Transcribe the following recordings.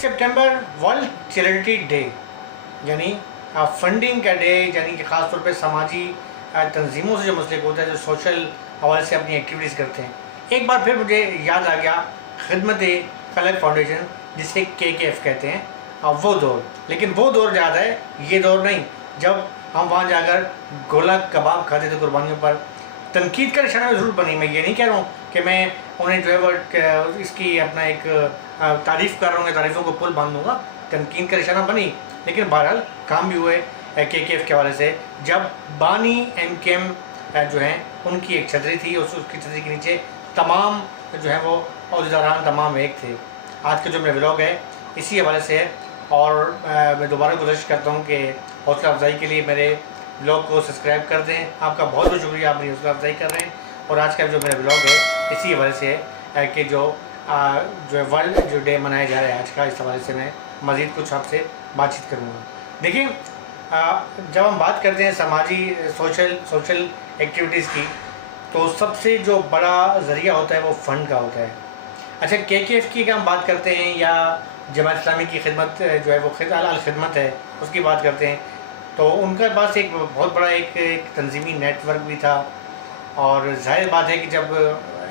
सितंबर world charity day, यानी funding का day, यानी कि ख़ास तौर पे समाजी तंजीमों से जो मुंसलिक होता है, जो सोशल हवाले से अपनी एक्टिविटीज़ करते हैं। एक बार फिर मुझे याद आ गया खिदमत खलक फाउंडेशन, जिसे KKF कहते हैं, वो दौर। लेकिन वो दौर याद है, ये दौर नहीं जब हम वहाँ जाकर गोला कबाब खाते थे कुर्बानियों पर। तनकीद का निशाना ज़रूर बनी। मैं ये नहीं कह रहा हूँ कि मैं उन्हें जो है वो इसकी अपना एक तारीफ़ कर रहा हूँ, तारीफ़ों को पुल बांध दूँगा। तनकीद का निशाना बनी, लेकिन बहरहाल काम भी हुए KKF के हवाले से। जब बानी MKM जो हैं उनकी एक छतरी थी, उसकी छतरी के नीचे तमाम जो है वो औहदेदारान तमाम एक थे। आज का जो मेरा व्लॉग है इसी हवाले से है, और मैं दोबारा गुजारिश करता हूँ कि हौसला अफजाई के लिए मेरे ब्लॉग को सब्सक्राइब कर दें। आपका बहुत बहुत शुक्रिया, आप मेरी हौसला अफजाई कर रहे हैं। और आज का जो मेरा ब्लॉग है इसी हवाले से है कि जो है वर्ल्ड जो डे मनाया जा रहा है आज का, इस हवाले से मैं मज़ीद कुछ आपसे बातचीत करूँगा। देखिए, जब हम बात करते हैं समाजी सोशल एक्टिविटीज़ की, तो सबसे जो बड़ा ज़रिया होता है वो फ़ंड का होता है। अच्छा, KKF की अगर हम बात करते हैं, या जमात इस्लामी की खिदमत जो है वो अल खिदमत है, उसकी बात करते हैं, तो उनके पास एक बहुत बड़ा एक तंजीमी नेटवर्क भी था। और जाहिर बात है कि जब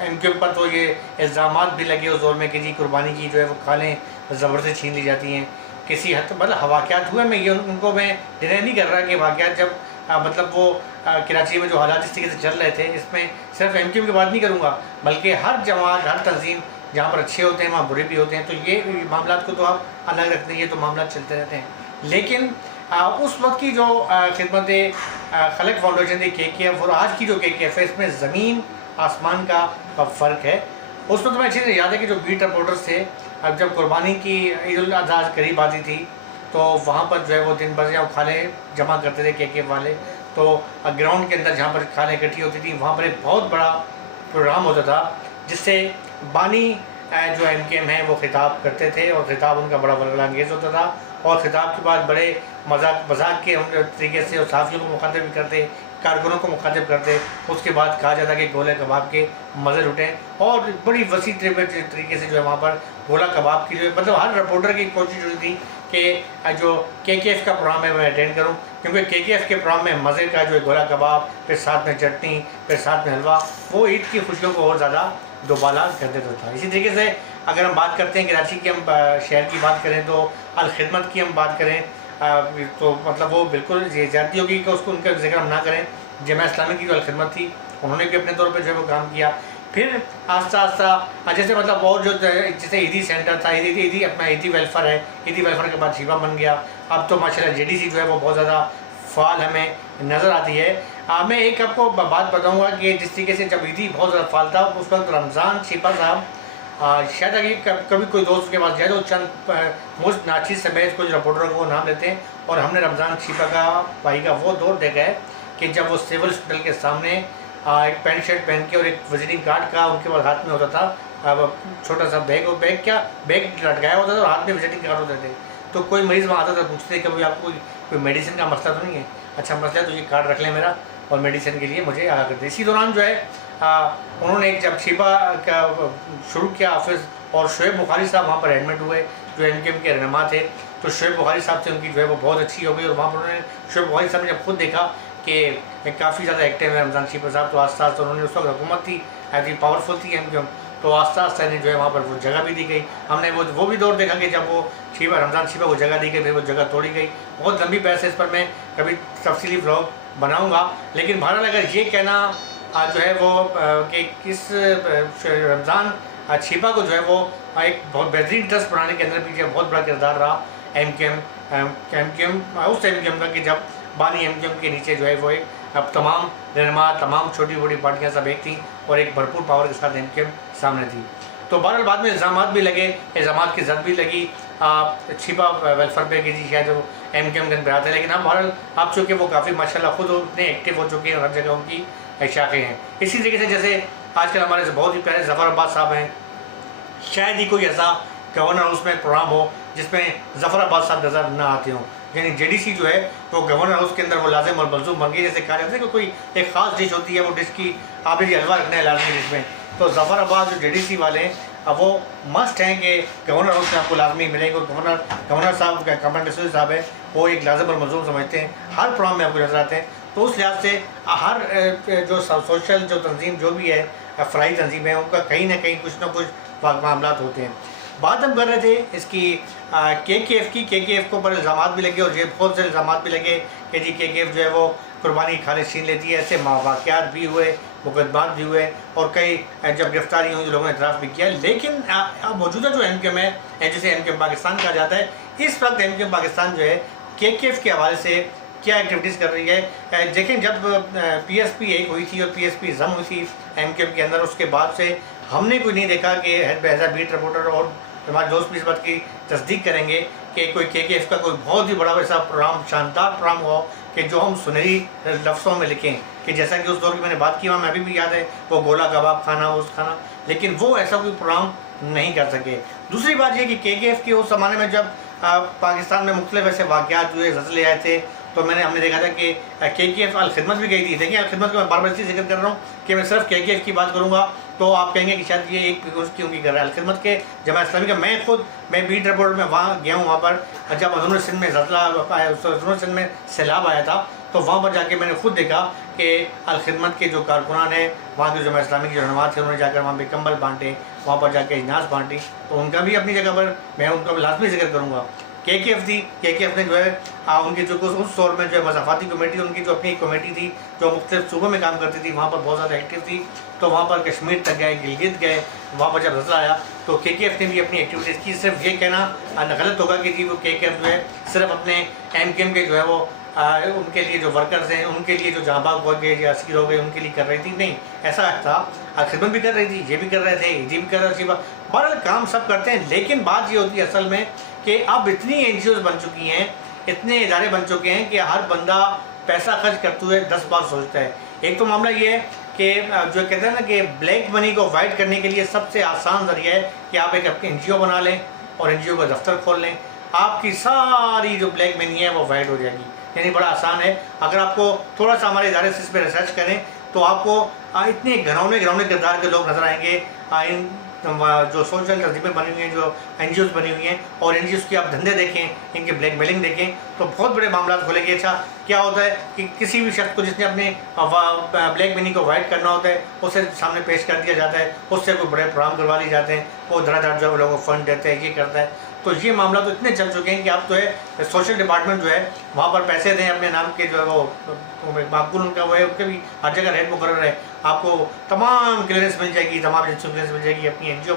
MKM पर तो ये इल्ज़ाम भी लगे उस दौर में कि जी कुर्बानी की जो है वो खालें ज़बर से छीन ली जाती हैं। किसी हद मतलब वाक़यात हुए, मैं ये उनको मैं डिनाई नहीं कर रहा कि वाक़यात जब मतलब वो कराची में जो हालात इस तरीके से चल रहे थे, इसमें सिर्फ MKM की बात नहीं करूँगा, बल्कि हर जमात, हर तंजीम जहाँ पर अच्छे होते हैं वहाँ बुरे भी होते हैं। तो ये मामला को तो आप अलग रखते हैं, ये तो मामला चलते रहते हैं। लेकिन उस वक्त की जो खिदमत खलक फाउंडेशन थी KKF, और आज की जो KKF है, इसमें ज़मीन आसमान का फ़र्क है। उस वक्त मैं अच्छे से याद है कि जो बीट रिपोर्टर्स थे, अब जब कुर्बानी की ईद उल अज़हा करीब आती थी, तो वहाँ पर जो है वो दिन भर जब खालें जमा करते थे KKF वाले, तो ग्राउंड के अंदर जहाँ पर खालें इकट्ठी होती थी, वहाँ पर एक बहुत बड़ा प्रोग्राम होता था, जिससे बानी जो MKM हैं वो खिताब करते थे, और ख़िताब उनका बड़ा वलवला अंगेज़ होता था। और ख़िताब के बाद बड़े मजाक के तरीके से और सहाफ़ियों को मुखातिब भी करते, कारकुनों को मुखातिब करते। उसके बाद कहा जाता कि गोला कबाब के मज़े लुटें, और बड़ी वसी तरीके से जो है वहाँ पर गोला कबाब की जो मतलब हर रिपोर्टर की कोशिश हुई थी कि जो KKF का प्रोग्राम है मैं अटेंड करूँ, क्योंकि KKF के प्रोग्राम में मज़े का जो है गोला कबाब, फिर साथ में चटनी, फिर साथ में हलवा, वो ईद की खुशियों को और ज़्यादा दोबाला कर देता था। इसी तरीके से अगर हम बात करते हैं कराची की, हम शहर की बात करें, तो अल खिदमत की हम बात करें, तो मतलब वो बिल्कुल ये ज़्यादती होगी कि उसको उनका जिक्र हम ना करें। जमात इस्लामी की जो अल खिदमत थी, उन्होंने भी अपने तौर पर जो है वो काम किया। फिर आस्ता आस्ता जैसे मतलब और जो जैसे ईदी सेंटर था, ईदी अपना ईदी वेलफेयर है, ईदी वेलफेयर के बाद शिबा बन गया। अब तो माशाल्लाह JDC जो है वो बहुत ज़्यादा फ़ाल हमें नज़र आती है। मैं एक आपको बात बताऊंगा कि जिस तरीके से जब ईदी बहुत ज़्यादा फाल था, उस वक्त रमज़ान छिपा साहब शायद अभी कभी कोई दोस्त के पास जाए तो चंद मोस्ट नाचिज़ समेत कुछ रिपोर्टरों को नाम लेते हैं, और हमने रमज़ान छिपा का भाई का वो दौर देखा है कि जब वो सिविल हॉस्पिटल के सामने एक पैंट शर्ट पहन के और एक विजिटिंग कार्ड का उनके पास हाथ में होता था, छोटा सा बैग लटकाया होता था, और हाथ में विजिटिंग कार्ड होते थे। तो कोई मरीज़ वहाँ आता था, पूछते कि भाई आपको कोई मेडिसिन का मसला तो नहीं है? अच्छा मसला है तो ये कार्ड रख लें मेरा, और मेडिसिन के लिए मुझे आगा करते। इसी दौरान जो है उन्होंने एक जब शिबा का शुरू किया ऑफिस, और शुएब बुखारी साहब वहाँ पर एडमिट हुए, जो MKM के रहनुमा थे। तो शुएब बुखारी साहब से उनकी जो है वो बहुत अच्छी हो गई, और वहाँ पर उन्होंने शुएब बुखारी साहब ने जब खुद देखा कि काफ़ी ज़्यादा एक्टिव है रमज़ान शिपा साहब, तो आस्ता आस्ता उन्होंने, उस वक्त हुकूमत थी ऐसी पावरफुल थी MKM, तो आस्ता आस्ता इन्हें जो है वहाँ पर वो जगह भी दी गई। हमने वो भी दौर देखा कि जब वो रमज़ान शिपा को जगह दी गई, फिर वो जगह तोड़ी गई। बहुत लंबी बहस है इस पर, मैं कभी तफसीली व्लॉग बनाऊँगा। लेकिन बहरहाल अगर ये कहना जो है वो कि इस रमज़ान छिपा को जो है वो एक बहुत बेहतरीन ट्रस्ट बनाने के अंदर पीछे बहुत बड़ा किरदार रहा MKM उस MKM का, कि जब बानी MKM के नीचे जो है वो एक अब तमाम रहनुमा, तमाम छोटी बड़ी पार्टियाँ सब एक थी, और एक भरपूर पावर के साथ MKM सामने थी। तो बहरहाल बाद में इल्ज़ाम भी लगे, इल्ज़ाम की जद भी लगी छिपा वेलफेयर पे कि जी शायद वो MKM के अंदर आते हैं। लेकिन अब बहरहाल अब चूँकि वो काफ़ी माशाल्लाह खुद उतने एक्टिव हो चुके हैं, हर जगह उनकी शाखें हैं। इसी तरीके से जैसे आजकल हमारे से बहुत ही प्यारे ज़फ़र अब्बास साहब हैं, शायद ही कोई ऐसा गवर्नर हाउस में प्रोग्राम हो जिसमें ज़फ़र अब्बास साहब नज़र ना आते हों। यानी JDC जो है वो गवर्नर हाउस के अंदर वो लाजिम और मलज़ूम बन गई। जैसे कहा जाता है कि कोई एक ख़ास डिश होती है, वो डिश की आपने हलवा रखना है लाजमी डिश में, तो ज़फ़र अब्बास जो JDC वाले हैं वो मस्ट हैं कि गवर्नर हाउस में आपको लाजमी मिलेंगे। गवर्नर साहब कमर नसीर साहब है, वो एक लाजम और मज़लूम समझते हैं, हर प्रोग्राम में आपको नजर आते हैं। तो उस लिहाज से हर जो सोशल जो तंजीम जो भी है, फ़राई तंजीम है, उनका कहीं ना कहीं कुछ ना कुछ मामला होते हैं। बात हम कर रहे थे इसकी KKF की। KKF को ऊपर इल्ज़ाम भी लगे और ये बहुत से इल्ज़ाम भी लगे कि जी KKF जो है वो कुर्बानी खालिद छीन लेती है। ऐसे वाक़यात भी हुए, मुकदमात भी हुए और कई जब गिरफ्तारी हुई लोगों ने इतराफ़ भी किया। लेकिन मौजूदा जो MKM है, जिसे MKM पाकिस्तान कहा जाता है, इस वक्त MKM पाकिस्तान जो है KKF के हवाले से क्या एक्टिविटीज़ कर रही है। देखें, जब PSP एक हुई थी और PSP जम हुई थी MKM के अंदर, उसके बाद से हमने कोई नहीं देखा कि एज ए बीट रिपोर्टर और हमारे दोस्त भी इस बात की तस्दीक करेंगे कि कोई KKF का कोई बहुत ही बड़ा वैसा प्रोग्राम, शानदार प्रोग्राम हो कि जो हम सुनहरी लफ्ज़ों में लिखें कि जैसा कि उस दौर की मैंने बात की, वहाँ मैं भी याद है वो गोला कबाब खाना, उस खाना, लेकिन वो ऐसा कोई प्रोग्राम नहीं कर सके। दूसरी बात यह कि KKF के उस ज़माने में जब पाकिस्तान में मुख्तलिफ ऐसे वाक़यात हुए, ज़लज़ले आए थे, तो हमने देखा था कि KKF अल-खिदमत भी गई थी। देखिए, अल-खिदमत को मैं बार बार इसलिए जिक्र कर रहा हूँ कि मैं सिर्फ KKF की बात करूँगा तो आप कहेंगे कि शायद ये एक क्यों की कर रहा है। अल-खिदमत के जमात इस्लामी का मैं बीट रिपोर्टर में वहाँ गया हूँ। वहाँ पर जब अज़ून सिंध में अज़ून सिंध में सैलाब आया था, तो वहाँ पर जाके मैंने खुद देखा कि अल-खिदमत के जो कारकुनान हैं, वहाँ के जो जमात इस्लामी के जो रहनुमा थे, उन्होंने जाकर वहाँ पे कंबल बांटे, वहाँ पर जाके इजनास बांटी, तो उनका भी अपनी जगह पर मैं उनका लाजमी जिक्र करूँगा। KKF थी, KKF ने जो है उनकी जो उस दौर में जो है मसाफाती कमेटी, उनकी जो अपनी कमेटी थी जो मुख्तलिफ सूबों में काम करती थी, वहाँ पर बहुत ज़्यादा एक्टिव थी। तो वहाँ पर कश्मीर तक गए, गिलगित गए, वहाँ पर जब मसला आया तो KKF ने भी अपनी एक्टिविटीज़ की। सिर्फ ये कहना गलत होगा कि जी वो KKF जो है सिर्फ अपने MKM के जो है वो उनके लिए जो वर्कर्स हैं, उनके लिए जो जाँबाज हो गए या असीर हो गए, उनके लिए कर रही थी, नहीं, ऐसा था। खिदमत भी कर रही थी, ये भी कर रहे थे, ये भी कर रहे थे, बहरहाल काम सब करते हैं। लेकिन बात ये होती है असल में कि अब इतनी NGOs बन चुकी हैं, इतने इदारे बन चुके हैं कि हर बंदा पैसा खर्च करते हुए 10 बार सोचता है। एक तो मामला ये है कि जो कहते हैं ना कि ब्लैक मनी को अवॉइड करने के लिए सबसे आसान ज़रिया है कि आप एक अपनी NGO बना लें और NGO का दफ्तर खोल लें, आपकी सारी जो ब्लैक मनी है वो अवॉइड हो जाएगी। यानी बड़ा आसान है। अगर आपको थोड़ा सा हमारे इदारे से इस पर रिसर्च करें तो आपको इतने घनौने किरदार के लोग नज़र आएंगे, इन जो सोशल तंजीमें बनी हुई हैं, जो NGOs बनी हुई हैं, और NGOs की आप धंधे देखें, इनके ब्लैकमेलिंग देखें, तो बहुत बड़े मामला खोलेंगे। अच्छा, क्या होता है कि किसी भी शख्स को जिसने अपने ब्लैक मनी को अवॉइड करना होता है, उसे सामने पेश कर दिया जाता है, उससे कोई बड़े प्रोग्राम करवा लिए जाते हैं, वो धड़ाधड़ जो है लोगों को फंड देते हैं, ये करता है। तो ये मामला तो इतने चल चुके हैं कि आप जो है सोशल डिपार्टमेंट जो है वहाँ पर पैसे दें अपने नाम के, जो है वो माकूल उनका वो है, उनके भी हर जगह रेट मुकर्रर है, आपको तमाम क्लियरेंस मिल जाएगी, तमाम एजेंसी क्लियरेंस मिल जाएगी, अपनी NGO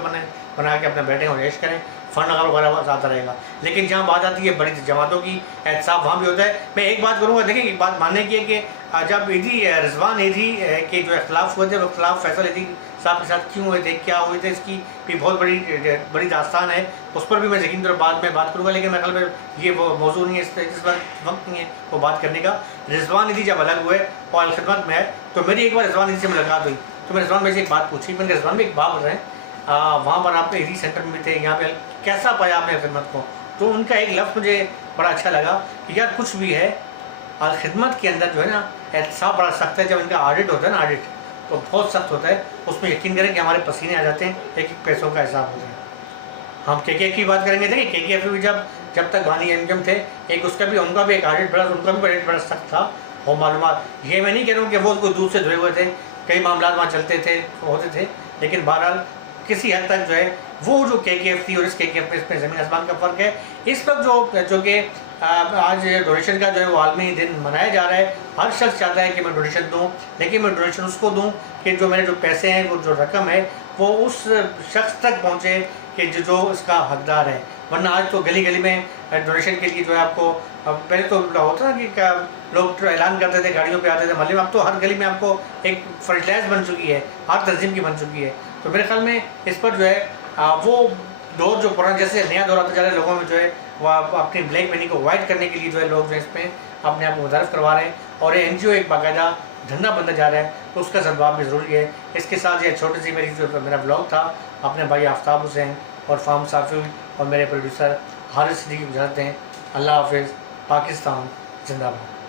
बना के अपने बैठे और ऐश करें, फंड वगैरह आता रहेगा। लेकिन जहाँ बात आती है बड़ी जमातों की, एहतसाब वहाँ भी होता है। मैं एक बात करूँगा, देखिए एक बात मानने की है कि जब रिजवान ईदी के जो इख्तलाफ हुए थे, वो इख्तलाफ फैसल ईदी साहब के साथ क्यों हुए थे, क्या हुए थे, इसकी भी बहुत बड़ी दास्तान है, उस पर भी मैं यकीन तौर बाद में बात करूँगा। लेकिन मेरे ख्याल में ये वो मौजूद नहीं है, इस वक्त नहीं है वो बात करने का। रिजवान ईदी जब अलग हुए और अल-खिदमत में है, तो मेरी एक बार रिजवान ईदी से मुलाकात हुई, तो मैं रिजवान भाई से एक बात पूछी, मैंने रिजवान भाई एक बात बोल रहे हैं, वहाँ पर आप ईदी सेंटर में भी थे, यहाँ पे कैसा पाया आपने खिदमत को? तो उनका एक लफ्ज़ मुझे बड़ा अच्छा लगा कि यार कुछ भी है, अल-खिदमत के अंदर जो है ना एहतसाब बड़ा सख्त है। जब इनका ऑडिट होता है ना, ऑडिट तो बहुत सख्त होता है, उसमें यकीन करें कि हमारे पसीने आ जाते हैं, एक एक पैसों का हिसाब हो गया। हम KKF की बात करेंगे, देखिए KKF भी जब तक गांधी MKM थे, एक उसका भी उनका भी एक ऑडिट उनका भी बड़ा सख्त था। और मालूमात ये मैं नहीं कह रहा हूँ कि वो कोई दूर से धुए हुए थे, कई मामला वहाँ चलते थे, होते थे, लेकिन बहरहाल किसी हद तक जो है वो जो KKF थी और इस KKF में इसमें ज़मीन आसमान का फ़र्क है। इस वक्त जो कि आज डोनेशन का जो है वो आलमी दिन मनाया जा रहा है। हर शख्स चाहता है कि मैं डोनेशन दूं, लेकिन मैं डोनेशन उसको दूं कि जो मेरे जो पैसे हैं, वो जो रकम है, वो उस शख्स तक पहुंचे कि जो इसका हकदार है। वरना आज तो गली गली में डोनेशन के लिए जो है आपको, पहले तो होता ना कि लोग ऐलान करते थे, गाड़ियों पे आते थे मोहल्ले में, अब तो हर गली में आपको एक फ्रेंचाइज बन चुकी है, हर तंजीम की बन चुकी है। तो मेरे ख्याल में इस पर जो है वो दौर जो पुराना, जैसे नया दौर आता जा रहा है, लोगों में जो है वह अपनी ब्लैक मनी को अवॉइड करने के लिए जो है लोग जो है इसमें अपने आप को मुतारफ़ करवा रहे हैं, और ये NGO एक बाकायदा धंधा बनता जा रहा है, तो उसका जवाब भी ज़रूरी है। इसके साथ ये छोटी सी मेरा ब्लॉग था, अपने भाई आफ्ताब हुसैन और फार्म साफ़ी और मेरे प्रोड्यूसर हारिस सिद्दीकी की इजाज़त दें। अल्लाह हाफ़िज़। पाकिस्तान जिंदाबाद।